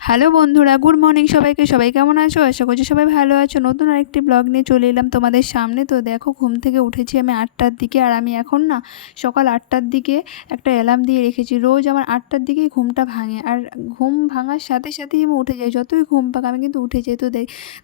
Hello বন্ধুরা, good morning সবাইকে। সবাই কেমন আছো? আশা করছি সবাই ভালো আছো। নতুন আরেকটি ব্লগ নিয়ে চলে এলাম তোমাদের সামনে। তো দেখো, ঘুম থেকে উঠেছি আমি আটটার দিকে। আর আমি এখন না সকাল আটটার দিকে একটা অ্যালার্ম দিয়ে রেখেছি। রোজ আমার আটটার দিকেই ঘুমটা ভাঙে। আর ঘুম ভাঙার সাথে সাথেই আমি উঠে যাই। যতই ঘুম পাক, আমি কিন্তু উঠে যাই। তো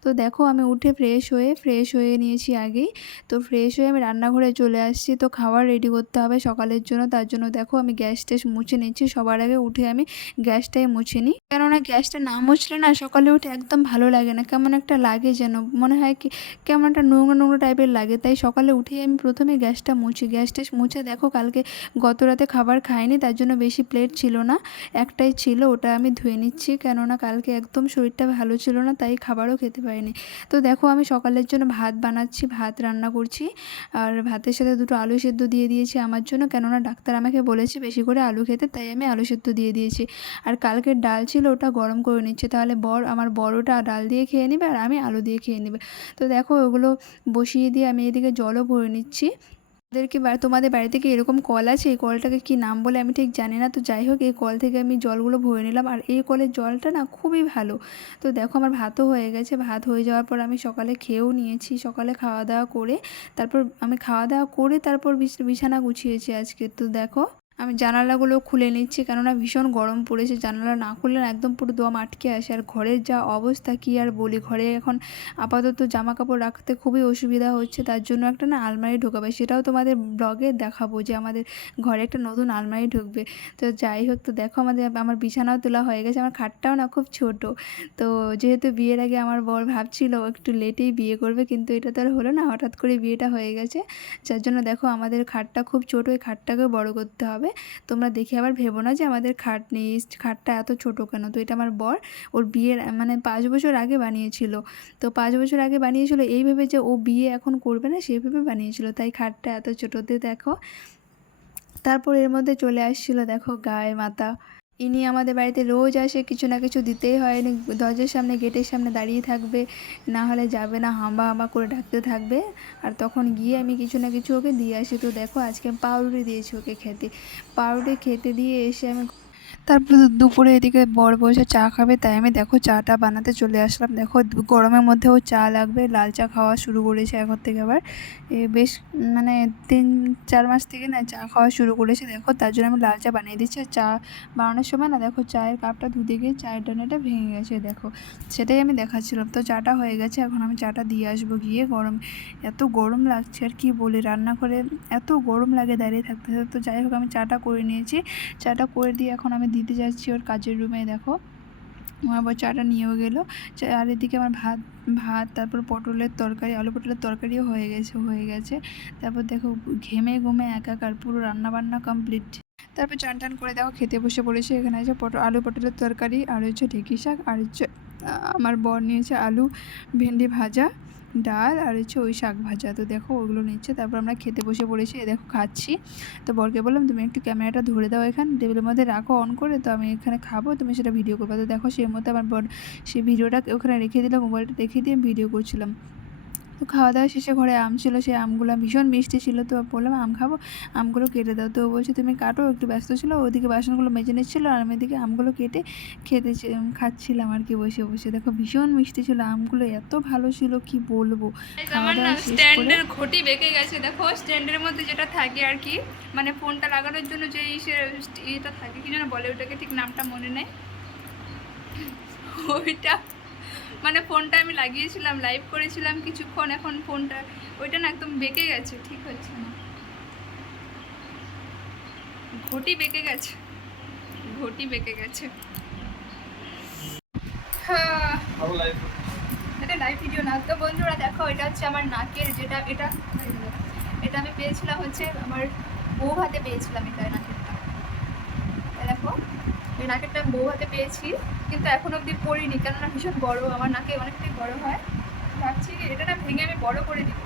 তো দেখো, আমি উঠে ফ্রেশ হয়ে ফ্রেশ হয়ে নিয়েছি আগেই। তো ফ্রেশ হয়ে আমি রান্নাঘরে চলে আসছি। তো খাবার রেডি করতে হবে সকালের জন্য। তার জন্য দেখো, আমি গ্যাস ট্যাস মুছে নিচ্ছি। সবার আগে উঠে আমি গ্যাসটাই মুছে নিই। কেননা গ্যাসটা না মুছলে না সকালে উঠে একদম ভালো লাগে না। কেমন একটা লাগে যেন। মনে হয় কি কেমন একটা নোংরা নোংরা টাইপের লাগে। তাই সকালে উঠেই আমি প্রথমে গ্যাসটা মুছি। গ্যাসটা মুছে দেখো কালকে গত রাতে খাবার খাইনি, তার জন্য বেশি প্লেট ছিল না। একটাই ছিল, ওটা আমি ধুয়ে নিচ্ছি। কেননা কালকে একদম শরীরটা ভালো ছিল না, তাই খাবারও খেতে পারিনি। তো দেখো আমি সকালের জন্য ভাত বানাচ্ছি, ভাত রান্না করছি। আর ভাতের সাথে দুটো আলু সেদ্ধ দিয়ে দিয়েছি আমার জন্য। কেননা ডাক্তার আমাকে বলেছে বেশি করে আলু খেতে, তাই আমি আলু সেদ্ধ দিয়ে দিয়েছি। আর কালকের ডাল ছিল ওটা গরম করে নিচ্ছে, তাহলে বর আমার বড়টা ডাল দিয়ে খেয়ে নেবে আর আমি আলু দিয়ে খেয়ে নেবে। তো দেখো ওগুলো বসিয়ে দিয়ে আমি এদিকে জলও ভরে নিচ্ছি। ওদেরকে তোমাদের বাড়ি থেকে এরকম কল আছে? এই কলটাকে কি নাম বলে আমি ঠিক জানি না। তো যাই হোক, এই কল থেকে আমি জলগুলো ভরে নিলাম। আর এই কলের জলটা না খুবই ভালো। তো দেখো আমার ভাতও হয়ে গেছে। ভাত হয়ে যাওয়ার পর আমি সকালে খেয়েও নিয়েছি, সকালে খাওয়া দাওয়া করে। তারপর আমি খাওয়া দাওয়া করে তারপর বিছ- বিছানা গুছিয়েছি আজকে। তো দেখো আমি জানালাগুলো খুলে নিচ্ছি কেননা ভীষণ গরম পড়েছে। জানালা না খুললে একদম পুরো দম আটকে আসে। আর ঘরের যা অবস্থা কি আর বলি? ঘরে এখন আপাতত জামা কাপড় রাখতে খুবই অসুবিধা হচ্ছে। তার জন্য একটা না আলমারি ঢোকাবে। সেটাও তোমাদের ব্লগে দেখাবো যে আমাদের ঘরে একটা নতুন আলমারি ঢুকবে। তো যাই হোক, তো দেখো আমাদের আমার বিছানাও তোলা হয়ে গেছে। আমার খাটটাও না খুব ছোট। তো যেহেতু বিয়ের আগে আমার বর ভাবছিল একটু লেটেই বিয়ে করবে, কিন্তু এটা তো আর হলো না। হঠাৎ করে বিয়েটা হয়ে গেছে। যার জন্য দেখো আমাদের খাটটা খুব ছোট। ওই খাটটাকেও বড় করতে হবে। তোমরা দেখে আবার ভেবো না যে আমাদের খাট নেই খাটটা এত ছোট কেন? তো এটা আমার বর ওর বিয়ের মানে পাঁচ বছর আগে বানিয়েছিল। তো পাঁচ বছর আগে বানিয়েছিল, এই ভেবে যে ও বিয়ে এখন করবে না সেই ভেবে বানিয়েছিল। তাই খাটটা এত ছোটোতে দেখো। তারপর এর মধ্যে চলে আসছিল, দেখো গায়ে মাতা ইনি আমাদের বাড়িতে রোজ আসে, কিছু না কিছু দিতেই হয়। ইনি দরজার সামনে, গেটের সামনে দাঁড়িয়ে থাকবে। না হলে যাবে না, হাম্বা হাম্বা করে ডাকতে থাকবে। আর তখন গিয়ে আমি কিছু না কিছু ওকে দিয়ে আসি। তো দেখো, আজকে পাউরুটি দিয়েছি ওকে খেতে। পাউরুটি খেতে দিয়ে এসে আমি তারপরে দুপুরে এদিকে বর বসে চা খাবে, তাই আমি দেখো চাটা বানাতে চলে আসলাম। দেখো গরমের মধ্যেও চা লাগবে, লাল চা খাওয়া শুরু করেছে এখন থেকে আবার। বেশ মানে তিন, চার মাস থেকে না চা খাওয়া শুরু করেছে, দেখো তার জন্য আমি লাল চা বানিয়ে দিচ্ছি। আর চা বানানোর সময় না দেখো চায়ের কাপটা ধুতে গিয়ে চায়ের ডানাটা ভেঙে গেছে, দেখো। সেটাই আমি দেখাচ্ছিলাম। তো চাটা হয়ে গেছে, এখন আমি চাটা দিয়ে আসব গিয়ে গরম। এত গরম লাগছে, আর কি বলি রান্না করে? এত গরম লাগে দাঁড়িয়ে থাকতে। তো যাই হোক, আমি চাটা করে নিয়েছি। চাটা করে দিয়ে এখন আমি দিতে যাচ্ছি ওর কাজের রুমে দেখো। আমার চাটা নিয়েও গেলো। আর এদিকে আমার ভাত ভাত, তারপর পটলের তরকারি, আলু পটলের তরকারিও হয়ে গেছে হয়ে গেছে। তারপর দেখো, ঘেমে ঘুমে একাকার, পুরো রান্না বান্না কমপ্লিট তারপর চান টান করে দেখো, খেতে বসে পড়েছে। এখানে আছে পটল আলু পটলের তরকারি, আর হচ্ছে ঢেঁকি শাক, আর হচ্ছে আমার বর নিয়েছে আলু ভেন্ডি ভাজা। ডাল আর হচ্ছে ওই শাক ভাজা। তো দেখো ওগুলো নিচ্ছে, তারপর আমরা খেতে বসে পড়েছি। দেখো খাচ্ছি। তো বরকে বললাম, তুমি একটু ক্যামেরাটা ধরে দাও এখানে, টেবিলের মধ্যে রাখো অন করে, তো আমি এখানে খাব, তুমি সেটা ভিডিও করবে। তো দেখো সেই মতো আমার বর, সেই ভিডিওটা ওখানে রেখে দিলাম মোবাইলটা রেখে দিয়ে ভিডিও করছিলাম। তো খাওয়া দাওয়া শেষে ঘরে আম ছিল সেই আমগুলো ভীষণ মিষ্টি ছিল তো বললাম আম খাব? আমগুলো কেটে দাও। তো বলছে তুমি কাটো একটু ব্যস্ত ছিল ওদিকে বাসনগুলো মেজে নিচ্ছিলো আর আমি এদিকে আমগুলো কেটে খেতে খাচ্ছিলাম আর কি বসে বসে। দেখো ভীষণ মিষ্টি ছিল আমগুলো এত ভালো ছিল কি বলব? খাওয়া দাওয়া স্ট্যান্ডের ঘটি বেঁকে গেছে দেখো স্ট্যান্ডের মধ্যে যেটা থাকে আর কি মানে ফোনটা লাগানোর জন্য যে ইয়েটা থাকে কি যেন বলে ওটাকে ঠিক নামটা মনে নেই। ওইটা মানে ফোনটা আমি লাগিয়েছিলাম লাইভ করেছিলাম কিছুক্ষণ এখন ফোনটা ওইটা না একদম বেঁকে গেছে ঠিক হচ্ছে না। ঘটি বেঁকে গেছে ঘটি বেঁকে গেছে। হ্যাঁ এটা লাইভ ভিডিও না তো বন্ধুরা দেখো এটা হচ্ছে আমার নাকের যেটা এটা এটা আমি পেয়েছিলাম হচ্ছে আমার বউ হাতে পেয়েছিলাম এটা এই নাকেরটা বউ হাতে পেয়েছি, কিন্তু এখন অবধি পরিনি, কেননা ভীষণ বড় আমার নাকে অনেকটাই বড় হয়। ভাবছি এটা না ভেঙে আমি বড় করে দিব।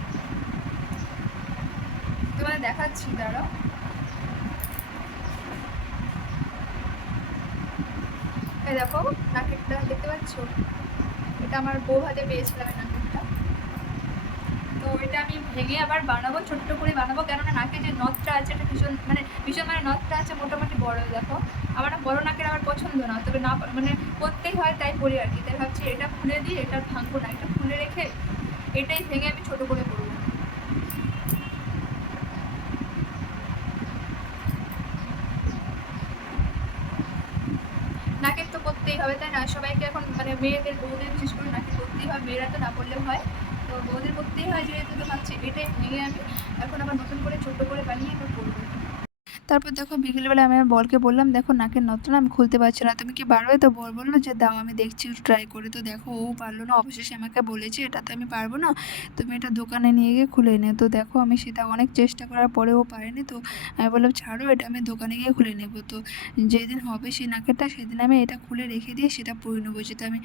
তোমাদের দেখাচ্ছি, দাঁড়াও। দেখো, নাকেরটা, দেখতে পাচ্ছ? এটা আমার বউ হাতে পেয়েছিলাম তো এটা আমি ভেঙে আবার বানাবো, ছোট্ট করে বানাবো। কেননা নাকে যে নথটা আছে, এটা ভীষণ মানে ভীষণ মানে নথটা আছে মোটামুটি বড়, দেখো। আমার না বড় নাকের আমার পছন্দ না, তবে না মানে করতেই হয় তাই পরি আর কি। তাই ভাবছি এটা খুলে দিই, এটা ভাঙবো না, এটা খুলে রেখে এটাই ভেঙে আমি ছোট করে করব। নাকের তো করতেই হবে, তাই না? সবাইকে এখন মানে মেয়েদের, বউদের, বিশেষ করে নাকে করতেই হয় মেয়েরা তো না করলে হয়। তো বউদের করতেই হয় যেহেতু তো ভাবছি এটাই ভেঙে আমি এখন আবার নতুন করে ছোট করে বানিয়ে এবার করব। তারপর দেখো বিকেলবেলা আমি আমার বরকে বললাম, দেখো নাকের নথটা আমি খুলতে পারছি না, তুমি কি পারবে তো বল বলল, যে দাও, আমি দেখছি ট্রাই করে তো দেখো। ও পারল না, অবশেষে আমাকে বলেছে, এটা তো আমি পারব না, তুমি এটা দোকানে নিয়ে গিয়ে খুলে নে। তো দেখো আমি সেটা অনেক চেষ্টা করার পরেও পারিনি, তো আমি বললাম, ছাড়ো, এটা আমি দোকানে গিয়ে খুলে নেব। তো যেদিন হবে সেই নাকেরটা, সেদিন আমি এটা খুলে রেখে দিয়ে সেটা পরে নেব, যেটা আমি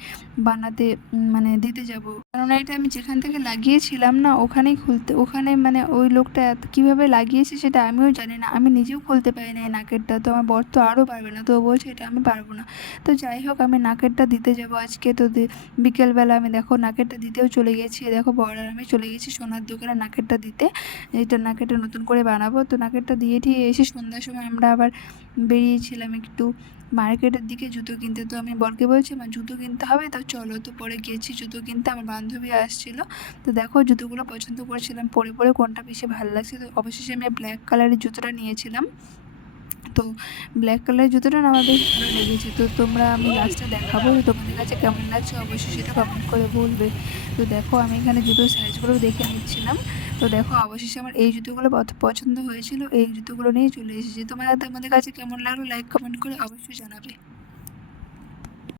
বানাতে মানে দিতে যাব। কারণ এটা আমি যেখান থেকে লাগিয়েছিলাম না, ওখানেই খুলতে, ওখানে মানে ওই লোকটা কীভাবে লাগিয়েছে সেটা আমিও জানি না, আমি নিজেও খুলতে পারি না, এই নাকেরটা তো আমার বর তো আরও পারবে না তো বলছে এটা আমি পারব না। তো যাই হোক, আমি নাকেরটা দিতে যাব আজকে। তো বিকেলবেলা আমি দেখো নাকেরটা দিতেও চলে গেছি। দেখো বর আর আমি চলে গেছি সোনার দোকানে নাকেরটা দিতে। এটা নাকেরটা নতুন করে বানাবো। তো নাকেরটা দিয়ে ঠিক এসে সন্ধ্যার সময় আমরা আবার বেরিয়েছিলাম একটু মার্কেটের দিকে জুতো কিনতে তো আমি বরকে বলছি, আমার জুতো কিনতে হবে, তো চলো তো পরে গেছি জুতো কিনতে। আমার বান্ধবী আসছিল। তো দেখো জুতোগুলো পছন্দ করেছিলাম, পরে পরে কোনটা বেশি ভালো লাগছে? তো অবশেষে আমি ব্ল্যাক কালারের জুতোটা নিয়েছিলাম। তো ব্ল্যাক কালারের জুতোটা না আমার বেশ ভালো লেগেছে। তো তোমরা আমি লাস্টে দেখাবো তোমাদের কাছে কেমন লাগছে, অবশ্যই সেটা কমেন্ট করে বলবে। তো দেখো, আমি এখানে জুতোর সাইজগুলো দেখে নিচ্ছিলাম। তো দেখো, অবশেষে আমার এই জুতোগুলো পছ- পছন্দ হয়েছিল। এই জুতোগুলো নিয়ে চলে এসেছি। তোমার তোমাদের কাছে কেমন লাগল লাইক কমেন্ট করে অবশ্যই জানাবে।